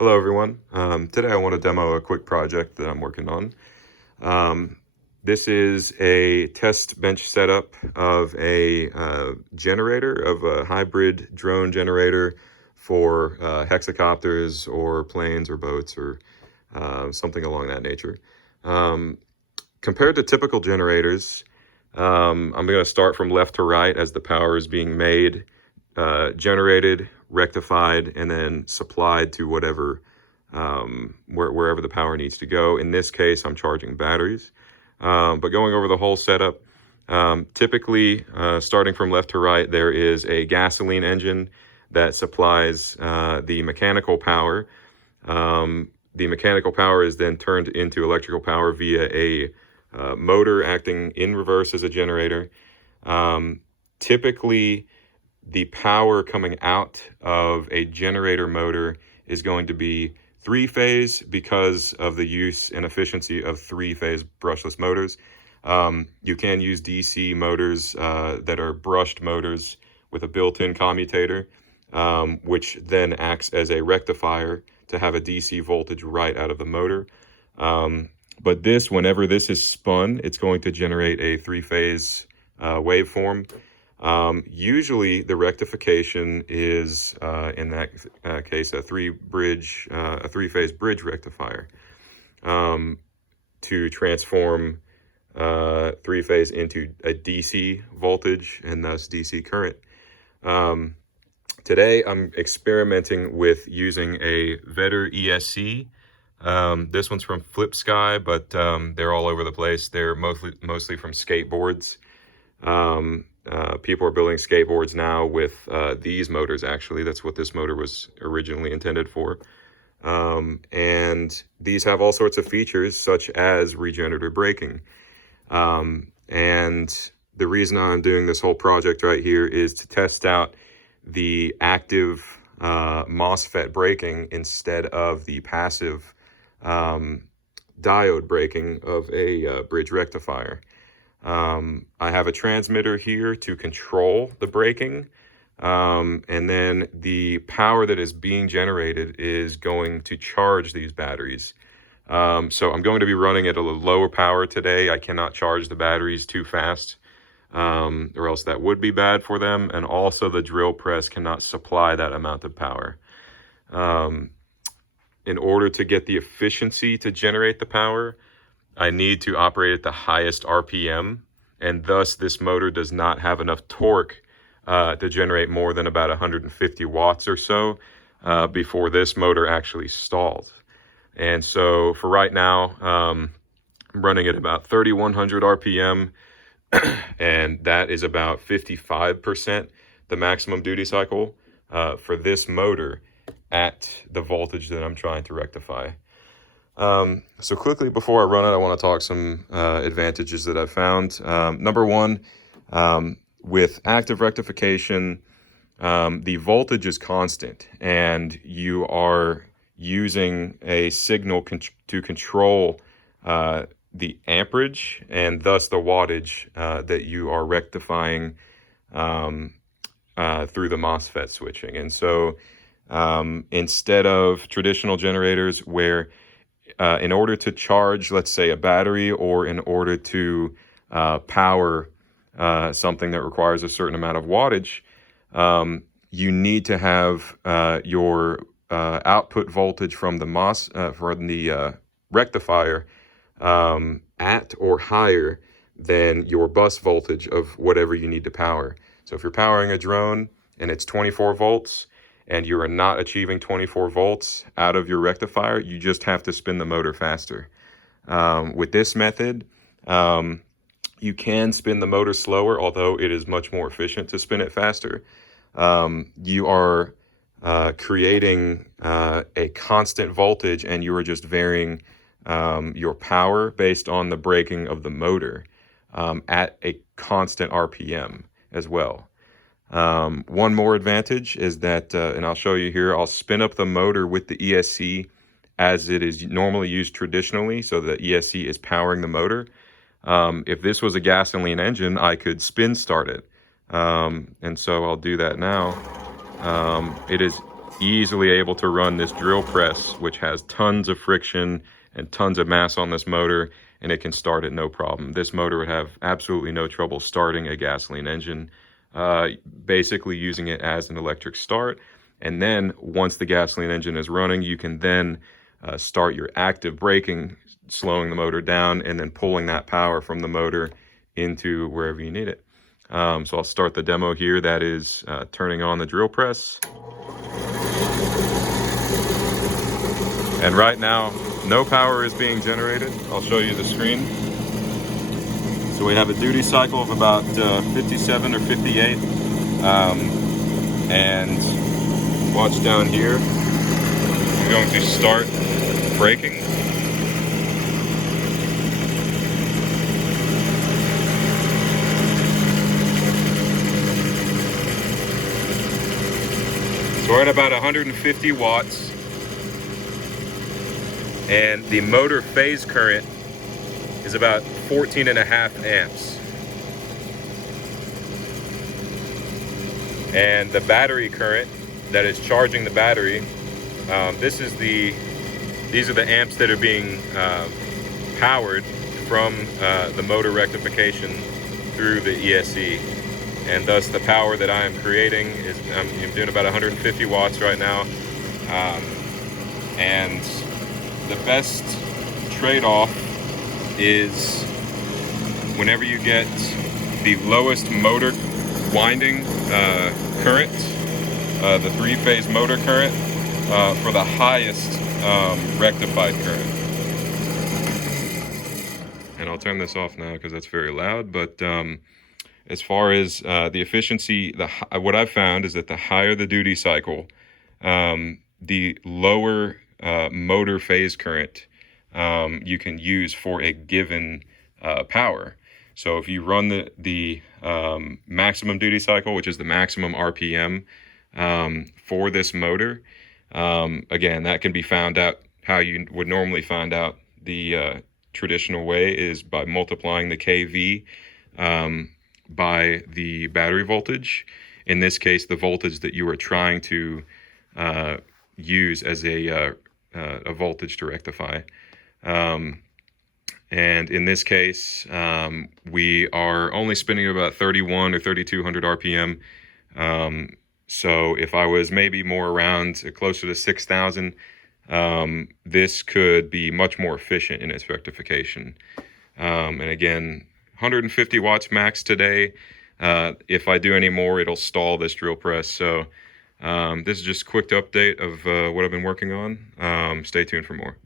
Hello everyone. Today I want to demo a quick project that I'm working on. This is a test bench setup of a generator, of a hybrid drone generator for hexacopters or planes or boats or something along that nature. Compared to typical generators, I'm going to start from left to right as the power is being made, generated, rectified, and then supplied to whatever, wherever the power needs to go. In this case, I'm charging batteries. But going over the whole setup, typically starting from left to right, there is a gasoline engine that supplies the mechanical power. The mechanical power is then turned into electrical power via a motor acting in reverse as a generator. Typically, the power coming out of a generator motor is going to be three-phase because of the use and efficiency of three-phase brushless motors. You can use DC motors that are brushed motors with a built-in commutator, which then acts as a rectifier to have a DC voltage right out of the motor. But this, whenever this is spun, it's going to generate a three-phase waveform. Usually the rectification is, in that case, a three-phase bridge rectifier to transform three-phase into a DC voltage and thus DC current. Today I'm experimenting with using a Vetter ESC. This one's from Flip Sky, but they're all over the place. They're mostly from skateboards. People are building skateboards now with these motors, actually. That's what this motor was originally intended for. And these have all sorts of features, such as regenerative braking. And the reason I'm doing this whole project right here is to test out the active MOSFET braking instead of the passive diode braking of a bridge rectifier. I have a transmitter here to control the braking, and then the power that is being generated is going to charge these batteries. So I'm going to be running at a lower power today. I cannot charge the batteries too fast, or else that would be bad for them. And also the drill press cannot supply that amount of power. In order to get the efficiency to generate the power, I need to operate at the highest RPM, and thus this motor does not have enough torque to generate more than about 150 watts or so before this motor actually stalls. And so for right now, I'm running at about 3100 RPM, and that is about 55% the maximum duty cycle for this motor at the voltage that I'm trying to rectify. So quickly before I run it, I want to talk some advantages that I've found. Number one, with active rectification, the voltage is constant, and you are using a signal to control the amperage and thus the wattage that you are rectifying through the MOSFET switching. And so instead of traditional generators where in order to charge, let's say, a battery, or in order to power something that requires a certain amount of wattage, you need to have your output voltage from the rectifier at or higher than your bus voltage of whatever you need to power. So if you're powering a drone and it's 24 volts, and you are not achieving 24 volts out of your rectifier, you just have to spin the motor faster. With this method, you can spin the motor slower, although it is much more efficient to spin it faster. You are creating a constant voltage, and you are just varying your power based on the braking of the motor at a constant RPM as well. One more advantage is that, and I'll show you here, I'll spin up the motor with the ESC as it is normally used traditionally, so the ESC is powering the motor. If this was a gasoline engine, I could spin start it. And so I'll do that now. It is easily able to run this drill press, which has tons of friction and tons of mass on this motor, and it can start it no problem. This motor would have absolutely no trouble starting a gasoline engine, basically using it as an electric start. And then once the gasoline engine is running, you can then start your active braking, slowing the motor down and then pulling that power from the motor into wherever you need it. So I'll start the demo here. That is turning on the drill press. And right now, no power is being generated. I'll show you the screen. So we have a duty cycle of about 57 or 58. And watch down here. I'm going to start braking. So we're at about 150 watts. And the motor phase current is about 14.5 amps. And the battery current that is charging the battery, these are the amps that are being powered from the motor rectification through the ESC. And thus the power that I am creating is, I'm doing about 150 watts right now. And the best trade-off is whenever you get the lowest motor winding current, the three-phase motor current, for the highest rectified current. And I'll turn this off now because that's very loud, but as far as the efficiency, what I've found is that the higher the duty cycle, the lower motor phase current you can use for a given power. So if you run the maximum duty cycle, which is the maximum RPM for this motor, again, that can be found out how you would normally find out the traditional way is by multiplying the kV by the battery voltage. In this case, the voltage that you are trying to use as a voltage to rectify. And in this case, we are only spinning about 31 or 3200 RPM. So if I was maybe more around closer to 6,000, this could be much more efficient in its rectification. And again, 150 watts max today. If I do any more, it'll stall this drill press. So this is just a quick update of what I've been working on. Stay tuned for more.